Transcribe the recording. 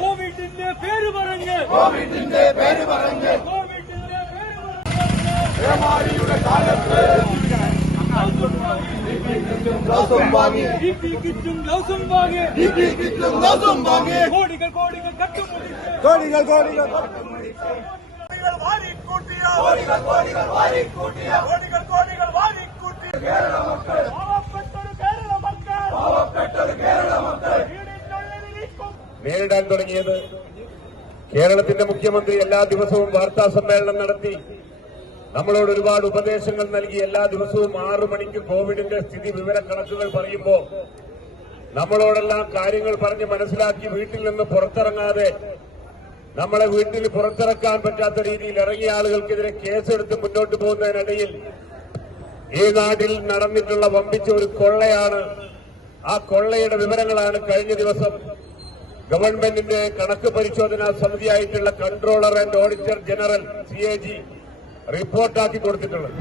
കോവിഡിന്റെ പേര് പറഞ്ഞ് പേമാരിയുടെ കാലത്ത് ഗ്ലൗസും വാങ്ങി കോടികൾ നേരിടാൻ തുടങ്ങിയത് കേരളത്തിന്റെ മുഖ്യമന്ത്രി എല്ലാ ദിവസവും വാർത്താ സമ്മേളനം നടത്തി നമ്മളോട് ഒരുപാട് ഉപദേശങ്ങൾ നൽകി എല്ലാ ദിവസവും 6 മണിക്ക് കോവിഡിന്റെ സ്ഥിതി വിവര കണക്കുകൾ പറയുമ്പോൾ നമ്മളോടെല്ലാം കാര്യങ്ങൾ പറഞ്ഞ് മനസ്സിലാക്കി വീട്ടിൽ നിന്ന് പുറത്തിറങ്ങാതെ നമ്മളെ വീട്ടിൽ പുറത്തിറക്കാൻ പറ്റാത്ത രീതിയിൽ ഇറങ്ങിയ ആളുകൾക്കെതിരെ കേസെടുത്ത് മുന്നോട്ട് പോകുന്നതിനിടയിൽ ഈ നാട്ടിൽ നടന്നിട്ടുള്ള വമ്പിച്ച ഒരു കൊള്ളയാണ്. ആ കൊള്ളയുടെ വിവരങ്ങളാണ് കഴിഞ്ഞ ദിവസം ഗവൺമെന്റിന്റെ കണക്ക് പരിശോധനാ സമിതിയായിട്ടുള്ള controller and auditor general CAG റിപ്പോർട്ടാക്കി കൊടുത്തിട്ടുള്ളത്.